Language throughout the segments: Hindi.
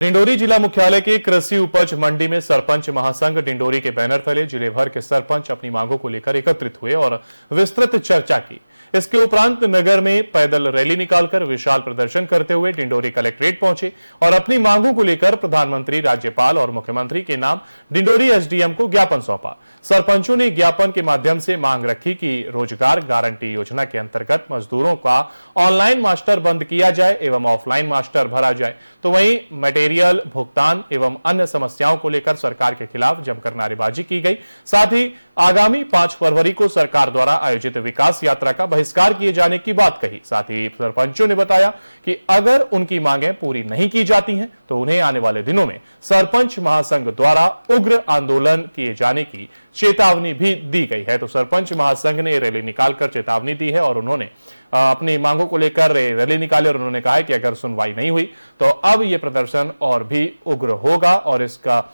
डिंडोरी जिला मुख्यालय की कृषि उपज मंडी में सरपंच महासंघ डिंडोरी के बैनर तले जिले भर के सरपंच अपनी मांगों को लेकर एकत्रित हुए और विस्तृत चर्चा की। इसके उपरांत नगर में पैदल रैली निकालकर विशाल प्रदर्शन करते हुए डिंडोरी कलेक्ट्रेट पहुंचे और अपनी मांगों को लेकर प्रधानमंत्री, राज्यपाल और मुख्यमंत्री के नाम डिंडोरी एसडीएम को ज्ञापन सौंपा। सरपंचों ने ज्ञापन के माध्यम से मांग रखी कि रोजगार गारंटी योजना के अंतर्गत मजदूरों का ऑनलाइन मास्टर बंद किया जाए एवं ऑफलाइन मास्टर भरा जाए। तो वहीं मटेरियल भुगतान एवं अन्य समस्याओं को लेकर सरकार के खिलाफ जमकर नारेबाजी की गई। साथ ही आगामी 5 फरवरी को सरकार द्वारा आयोजित विकास यात्रा का बहिष्कार किए जाने की बात कही। साथ ही सरपंचों ने बताया कि अगर उनकी मांगें पूरी नहीं की जाती हैं तो उन्हें आने वाले दिनों में सरपंच महासंघ द्वारा उग्र आंदोलन किए जाने की चेतावनी भी दी गई है। तो सरपंच महासंघ ने रैली निकालकर चेतावनी दी है और उन्होंने अपनी मांगों को लेकर रैली निकाली और उन्होंने कहा है कि अगर सुनवाई नहीं हुई तो अब यह प्रदर्शन और भी उग्र होगा। और इसका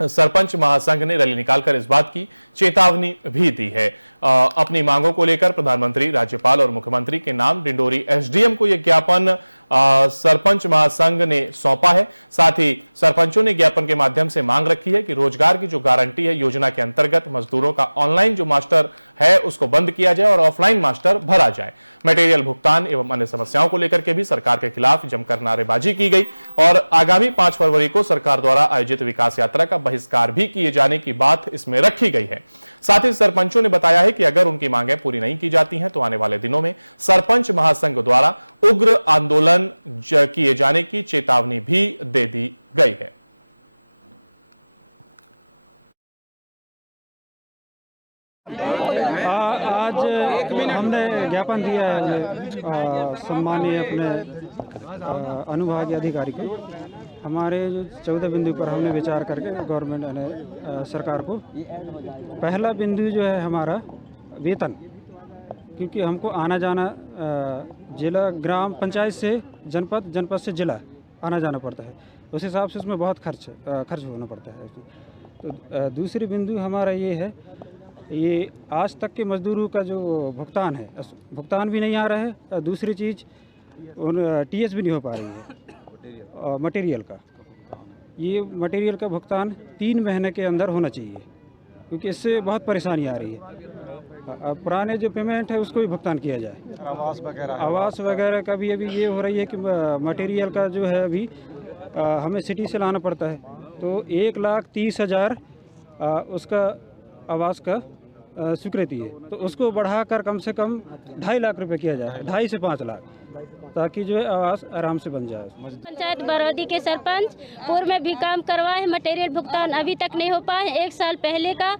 सरपंच महासंघ ने रैली निकालकर इस बात की चेतावनी भी दी है। अपनी मांगों को लेकर प्रधानमंत्री, राज्यपाल और मुख्यमंत्री के नाम डिंडोरी एसडीएम को यह ज्ञापन सरपंच महासंघ ने सौंपा है। साथ ही सरपंचों ने ज्ञापन के माध्यम से मांग रखी है कि रोजगार की जो गारंटी है योजना के अंतर्गत मजदूरों का ऑनलाइन जो मास्टर है उसको बंद किया जाए और ऑफलाइन मास्टर भरा जाए। मटेरियल भुगतान एवं अन्य समस्याओं को लेकर के भी सरकार के खिलाफ जमकर नारेबाजी की गई और आगामी 5 फरवरी को सरकार द्वारा आयोजित विकास यात्रा का बहिष्कार भी किए जाने की बात इसमें रखी गई है। साथ ही सरपंचों ने बताया है कि अगर उनकी मांगें पूरी नहीं की जाती हैं तो आने वाले दिनों में सरपंच महासंघ द्वारा उग्र आंदोलन किए जाने की चेतावनी भी दे दी गई है। आज हमने ज्ञापन दिया है सम्मानीय अपने अनुभागीय अधिकारी को। हमारे जो 14 बिंदु पर हमने विचार करके गवर्नमेंट ने सरकार को, पहला बिंदु जो है हमारा वेतन, क्योंकि हमको आना जाना जिला ग्राम पंचायत से जनपद, जनपद से जिला आना जाना पड़ता है। उस हिसाब से उसमें बहुत खर्च होना पड़ता है। तो दूसरी बिंदु हमारा ये है, ये आज तक के मजदूरों का जो भुगतान है, भुगतान भी नहीं आ रहा है। दूसरी चीज़ टीएस भी नहीं हो पा रही है मटेरियल का। ये मटेरियल का भुगतान 3 महीने के अंदर होना चाहिए, क्योंकि इससे बहुत परेशानी आ रही है। पुराने जो पेमेंट है उसको भी भुगतान किया जाए। आवास वगैरह का भी अभी ये हो रही है कि मटेरियल का जो है अभी हमें सिटी से लाना पड़ता है, तो 1,30,000 उसका आवास का स्वीकृति है, तो उसको बढ़ाकर कम से कम 2.5 लाख रुपए किया जाए, 2.5 से 5 लाख, ताकि जो है आवास आराम से बन जाए। पंचायत बरौदी के सरपंच पूर्व में भी काम करवाए, मटेरियल भुगतान अभी तक नहीं हो पाए। 1 साल पहले का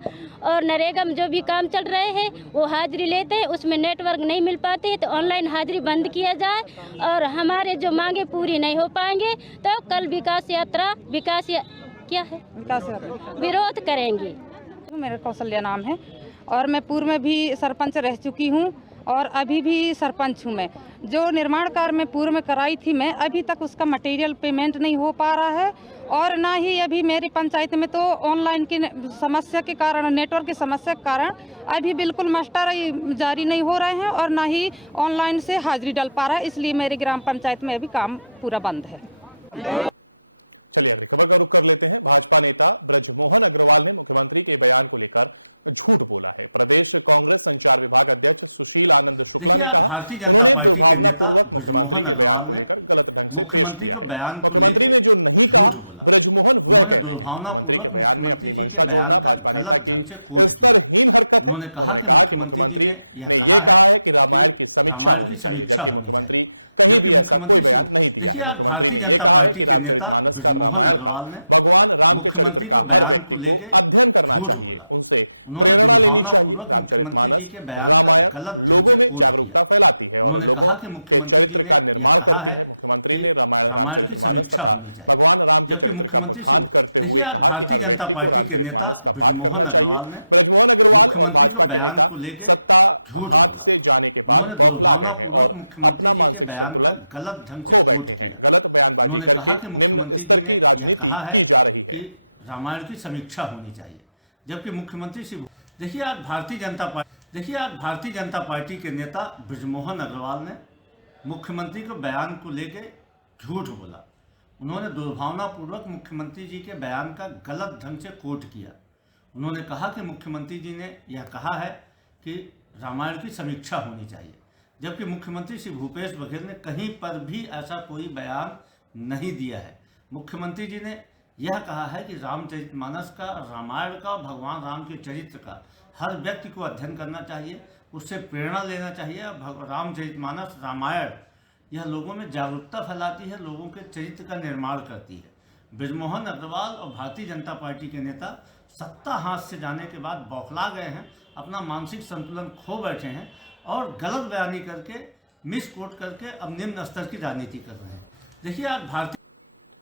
और नरेगा में जो भी काम चल रहे हैं वो हाजिरी लेते हैं, उसमें नेटवर्क नहीं मिल पाते हैं, तो ऑनलाइन हाजिरी बंद किया जाए और हमारे जो मांगे पूरी नहीं हो पाएंगे तो कल विकास यात्रा विरोध करेंगे। मेरा कौशल्या नाम है और मैं पूर्व में भी सरपंच रह चुकी हूँ और अभी भी सरपंच हूँ। मैं जो निर्माण कार्य में पूर्व में कराई थी, मैं अभी तक उसका मटेरियल पेमेंट नहीं हो पा रहा है और ना ही अभी मेरी पंचायत में तो ऑनलाइन की समस्या के कारण, नेटवर्क की समस्या के कारण अभी बिल्कुल मास्टर जारी नहीं हो रहे हैं और ना ही ऑनलाइन से हाजिरी डल पा रहा है। इसलिए मेरी ग्राम पंचायत में अभी काम पूरा बंद है। चलिए अगली खबर का रुख कर लेते हैं। भाजपा नेता ब्रजमोहन अग्रवाल ने मुख्यमंत्री के बयान को लेकर झूठ बोला है। प्रदेश कांग्रेस संचार विभाग अध्यक्ष सुशील आनंद शुक्ला ने कहा, उन्होंने दुर्भावनापूर्वक मुख्यमंत्री के बयान को लेकर गलत ढंग से पेश किया है। मुख्यमंत्री ने जो नहीं कहा ब्रजमोहन वह कह रहे हैं। मुख्यमंत्री के बयान में अपनी मंशा जोड़ना भाजपा नेता की स्तरहीन हरकत है। उन्होंने कहा कि मुख्यमंत्री ने यह कहा है कि रामायण की समीक्षा होनी चाहिए, जबकि मुख्यमंत्री कहीं भी ऐसा कोई बयान नहीं दिया है। मुख्यमंत्री ने यह कहा है कि रामचरितमानस का, रामायण का, भगवान राम के चरित्र का हर व्यक्ति को अध्ययन करना चाहिए, उनसे प्रेरणा लेनी चाहिए। रामचरितमानस, रामायण लोगों में जागरूकता फैलाती है और लोगों के चरित्र का निर्माण करती है। मुख्यमंत्री ने रामायण, रामचरितमानस तथा भगवान राम के चरित्र का बखान करते हुए कहा कि हर व्यक्ति को रामचरितमानस का पाठ करना चाहिए। ब्रजमोहन अग्रवाल और भाजपा के नेता सत्ता हाथ से जाने के बाद बौखला गए हैं और अपना मानसिक संतुलन खो बैठे हैं। गलत बयानबाजी करके निम्न स्तर की राजनीति की जा रही है। रामायण की समीक्षा होनी चाहिए, जबकि मुख्यमंत्री से देखिए आज भारतीय जनता पार्टी के नेता ब्रजमोहन अग्रवाल ने मुख्यमंत्री के बयान को लेकर झूठ बोला। उन्होंने दुर्भावनापूर्वक मुख्यमंत्री जी के बयान का गलत ढंग से कोट किया। उन्होंने कहा कि मुख्यमंत्री जी ने यह कहा है कि रामायण की समीक्षा होनी चाहिए, जबकि मुख्यमंत्री श्री भूपेश बघेल ने कहीं पर भी ऐसा कोई बयान नहीं दिया है। मुख्यमंत्री जी ने यह कहा है कि रामचरितमानस का, रामायण का, भगवान राम के चरित्र का हर व्यक्ति को अध्ययन करना चाहिए, उससे प्रेरणा लेना चाहिए। रामचरितमानस, रामायण यह लोगों में जागरूकता फैलाती है, लोगों के चरित्र का निर्माण करती है। बृजमोहन अग्रवाल और भारतीय जनता पार्टी के नेता सत्ता हाथ से जाने के बाद बौखला गए हैं, अपना मानसिक संतुलन खो बैठे हैं और गलत बयानी करके, मिस कोट करके अब निम्न स्तर की राजनीति कर रहे हैं। देखिए, आज भारतीय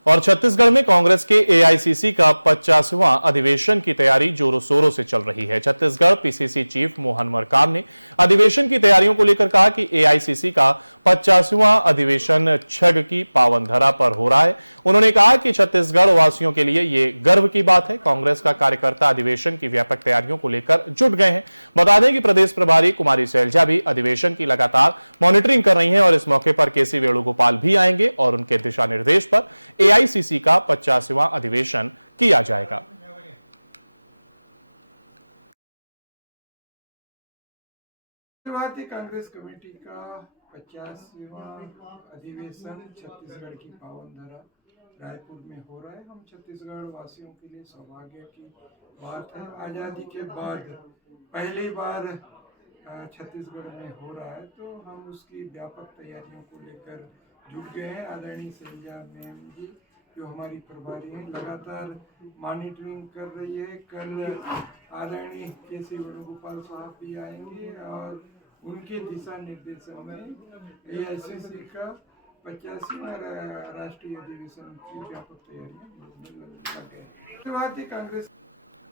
और छत्तीसगढ़ में कांग्रेस के एआईसीसी का 50वां अधिवेशन की तैयारी जोरों शोरों से चल रही है। छत्तीसगढ़ पीसीसी चीफ मोहन मरकाम ने अधिवेशन की तैयारियों को लेकर कहा कि एआईसीसी का 50वां अधिवेशन छग की पावन धरा पर हो रहा है। उन्होंने कहा कि छत्तीसगढ़ वासियों के लिए ये गर्व की बात है। कांग्रेस का कार्यकर्ता अधिवेशन की व्यापक तैयारियों को लेकर जुट गए हैं। बता दें कि प्रदेश प्रभारी कुमारी शैलजा भी अधिवेशन की लगातार मॉनिटरिंग कर रही हैं और इस मौके पर केसी वेणुगोपाल भी आएंगे और उनके दिशा निर्देश पर एआईसीसी का 50वां अधिवेशन किया जाएगा। भारतीय कांग्रेस कमेटी का 50वां अधिवेशन छत्तीसगढ़ की पावन धरा रायपुर में हो रहा है। हम छत्तीसगढ़ वासियों के लिए सौभाग्य की बात है। आज़ादी के बाद पहली बार छत्तीसगढ़ में हो रहा है, तो हम उसकी व्यापक तैयारियों को लेकर जुट गए हैं। आदरणीय शैलजा मैम जी, जो हमारी प्रभारी हैं, लगातार मॉनिटरिंग कर रही है। कल आदरणीय केसी वेणुगोपाल साहब भी आएंगे और उनके दिशा निर्देशन में एआईसीसी का 50वां राष्ट्रीय अधिवेशन की व्यापक तैयारियां भारतीय कांग्रेस।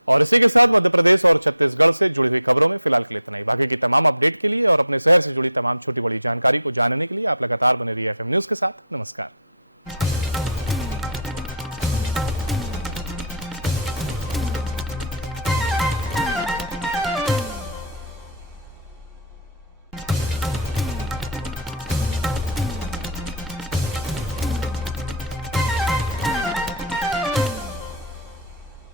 और इसी के साथ मध्य प्रदेश और छत्तीसगढ़ से जुड़ी हुई खबरों में फिलहाल के लिए इतना ही। बाकी की तमाम अपडेट के लिए और अपने शहर से जुड़ी तमाम छोटी बड़ी जानकारी को जानने के लिए आप लगातार बने रहिए एफएम न्यूज के साथ। नमस्कार।